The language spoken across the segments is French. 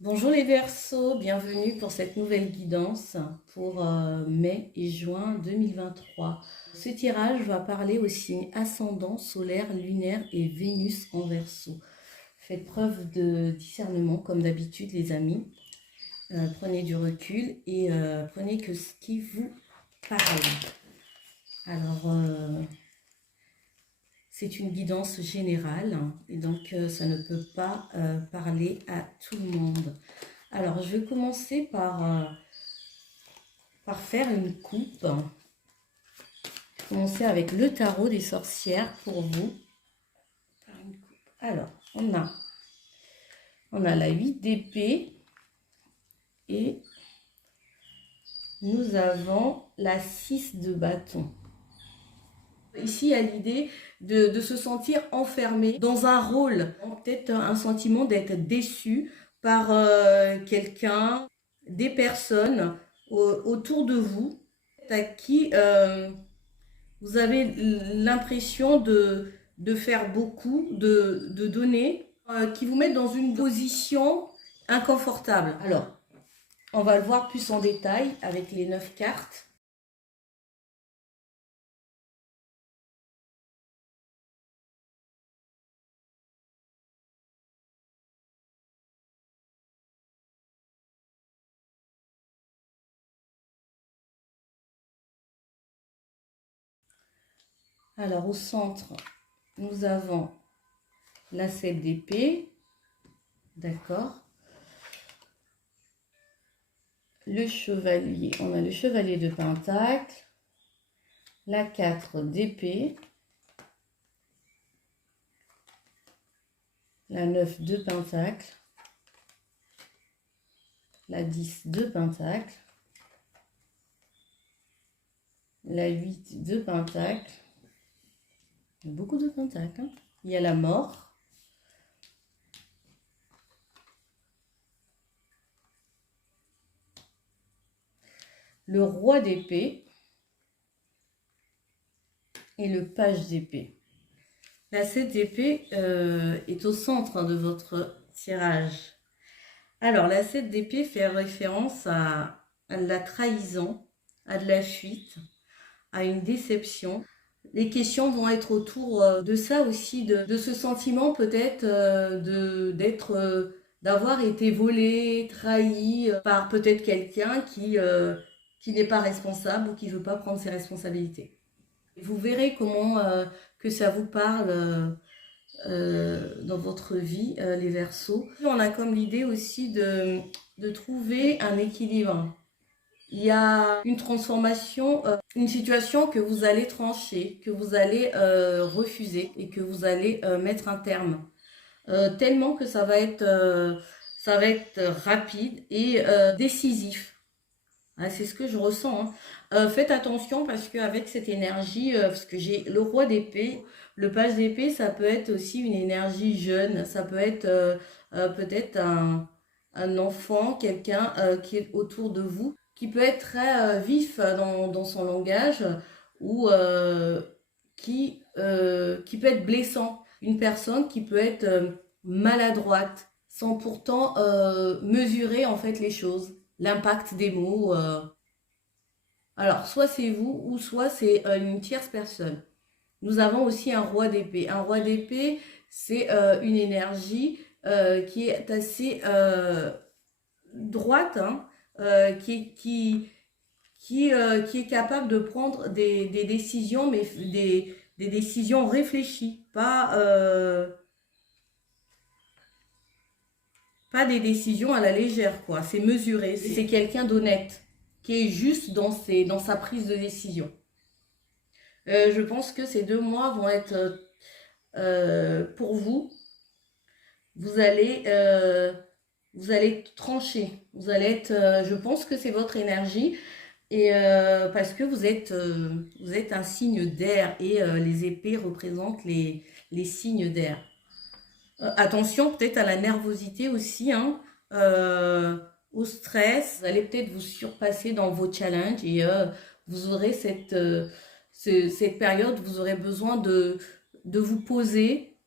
Bonjour les Verseaux, bienvenue pour cette nouvelle guidance pour mai et juin 2023. Ce tirage va parler aux signes ascendant, solaire, lunaire et Vénus en Verseau. Faites preuve de discernement comme d'habitude les amis. Prenez du recul et prenez que ce qui vous parle. Alors, c'est une guidance générale et donc ça ne peut pas parler à tout le monde. Alors, je vais commencer par faire une coupe. Je vais commencer avec le tarot des sorcières pour vous. Alors, on a la 8 d'épée et nous avons la 6 de bâton. Ici, il y a l'idée de se sentir enfermé dans un rôle, peut-être un sentiment d'être déçu par quelqu'un, des personnes autour de vous, à qui vous avez l'impression de faire beaucoup, de donner, qui vous mettent dans une position inconfortable. Alors, on va le voir plus en détail avec les 9 cartes. Alors, au centre, nous avons la 7 d'épée, d'accord. Le chevalier, on a le chevalier de pentacle, la 4 d'épée, la 9 de pentacle, la 10 de pentacle, la 8 de pentacle. Il y a beaucoup de pentacles, hein. Il y a la mort. Le roi d'épée et le page d'épée. La 7 d'épée est au centre de votre tirage. Alors, la 7 d'épée fait référence à de la trahison, à de la fuite, à une déception. Les questions vont être autour de ça aussi, de ce sentiment peut-être d'avoir été volé, trahi par peut-être quelqu'un qui n'est pas responsable ou qui ne veut pas prendre ses responsabilités. Vous verrez comment que ça vous parle dans votre vie, les Verseaux. On a comme l'idée aussi de trouver un équilibre. Il y a une transformation, une situation que vous allez trancher, que vous allez refuser et que vous allez mettre un terme. Tellement que ça va être rapide et décisif. Ah, c'est ce que je ressens, hein. Faites attention parce qu'avec cette énergie, parce que j'ai le roi d'épée, le page d'épée, ça peut être aussi une énergie jeune, ça peut être peut-être un enfant, quelqu'un qui est autour de vous, qui peut être très vif dans son langage ou qui peut être blessant. Une personne qui peut être maladroite sans pourtant mesurer en fait les choses, l'impact des mots. Alors, soit c'est vous ou soit c'est une tierce personne. Nous avons aussi un roi d'épée. Un roi d'épée, c'est une énergie qui est assez droite, hein, qui est capable de prendre des décisions, mais des décisions réfléchies, pas des décisions à la légère, quoi. C'est mesuré, c'est quelqu'un d'honnête, qui est juste dans sa prise de décision. Je pense que ces 2 mois vont être pour vous. Vous allez, vous allez trancher. Vous allez être, je pense que c'est votre énergie. Et parce que vous êtes un signe d'air et les épées représentent les signes d'air. Attention peut-être à la nervosité aussi, hein, au stress. Vous allez peut-être vous surpasser dans vos challenges et vous aurez cette période, vous aurez besoin de vous poser,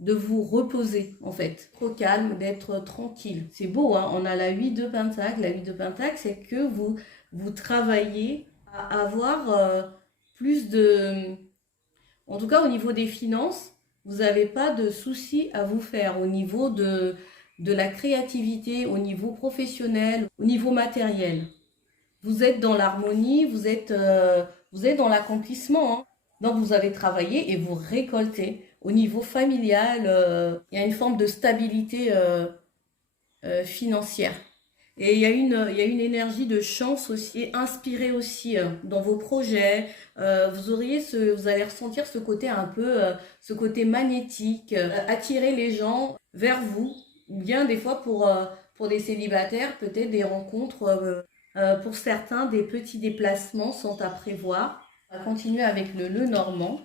de vous reposer en fait. Trop calme, d'être tranquille. C'est beau, hein, on a la 8 de Pentacle. La 8 de Pentacle, c'est que vous travaillez à avoir plus de... En tout cas, au niveau des finances, vous n'avez pas de soucis à vous faire au niveau de la créativité, au niveau professionnel, au niveau matériel. Vous êtes dans l'harmonie, vous êtes dans l'accomplissement, hein. Donc, vous avez travaillé et vous récoltez. Au niveau familial, il y a une forme de stabilité financière. Et il y a une énergie de chance aussi, et inspirée aussi dans vos projets. Vous allez ressentir ce côté un peu, ce côté magnétique, attirer les gens vers vous. Bien des fois pour des célibataires, peut-être des rencontres, pour certains, des petits déplacements sont à prévoir. On va continuer avec le normand.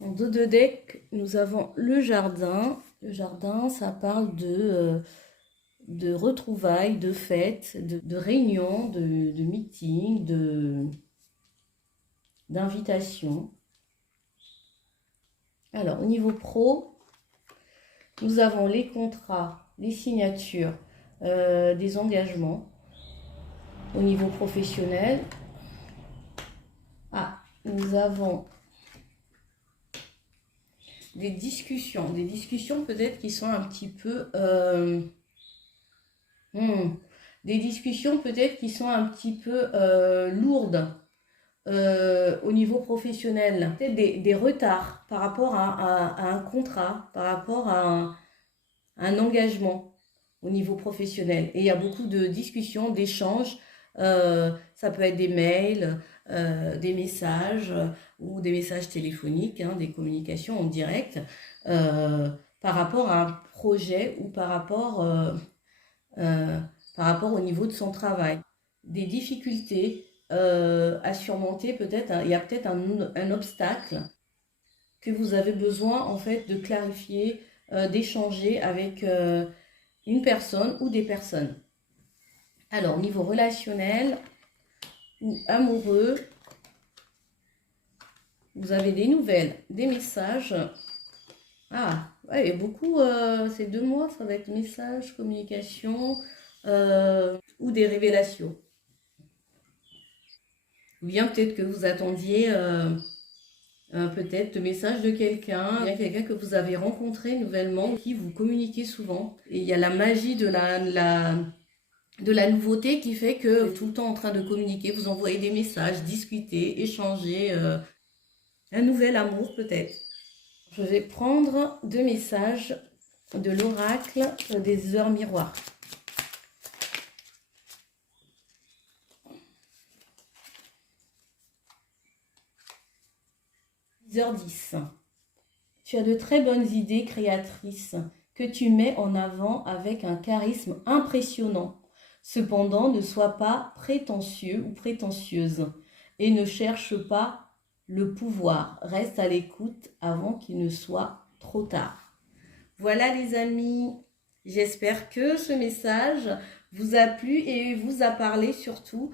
En dos de deck, nous avons le jardin. Le jardin, ça parle de retrouvailles, de fêtes, de réunions, de meetings, d'invitations. Alors, au niveau pro, nous avons les contrats, les signatures, des engagements. Au niveau professionnel, nous avons des discussions peut-être qui sont un petit peu... des discussions peut-être qui sont un petit peu lourdes au niveau professionnel. Peut-être des retards par rapport à un contrat, par rapport à un engagement au niveau professionnel. Et il y a beaucoup de discussions, d'échanges. Ça peut être des mails, des messages ou des messages téléphoniques, hein, des communications en direct par rapport à un projet ou par rapport au niveau de son travail. Des difficultés à surmonter peut-être, il y a peut-être un obstacle que vous avez besoin en fait de clarifier, d'échanger avec une personne ou des personnes. Alors, au niveau relationnel ou amoureux, vous avez des nouvelles, des messages. Ah, ouais, et beaucoup, ces 2 mois, ça va être messages, communication ou des révélations. Ou bien peut-être que vous attendiez peut-être le message de quelqu'un, il y a quelqu'un que vous avez rencontré nouvellement, qui vous communiquez souvent. Et il y a la magie de la nouveauté qui fait que vous êtes tout le temps en train de communiquer, vous envoyez des messages, discuter, échanger, un nouvel amour peut-être. Je vais prendre 2 messages de l'oracle des heures miroirs. 10h10. Tu as de très bonnes idées créatrices que tu mets en avant avec un charisme impressionnant. Cependant, ne sois pas prétentieux ou prétentieuse et ne cherche pas le pouvoir. Reste à l'écoute avant qu'il ne soit trop tard. Voilà les amis, j'espère que ce message vous a plu et vous a parlé surtout.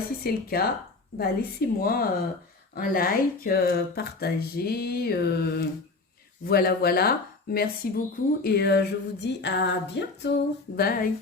Si c'est le cas, laissez-moi un like, partagez. Voilà. Merci beaucoup et je vous dis à bientôt. Bye.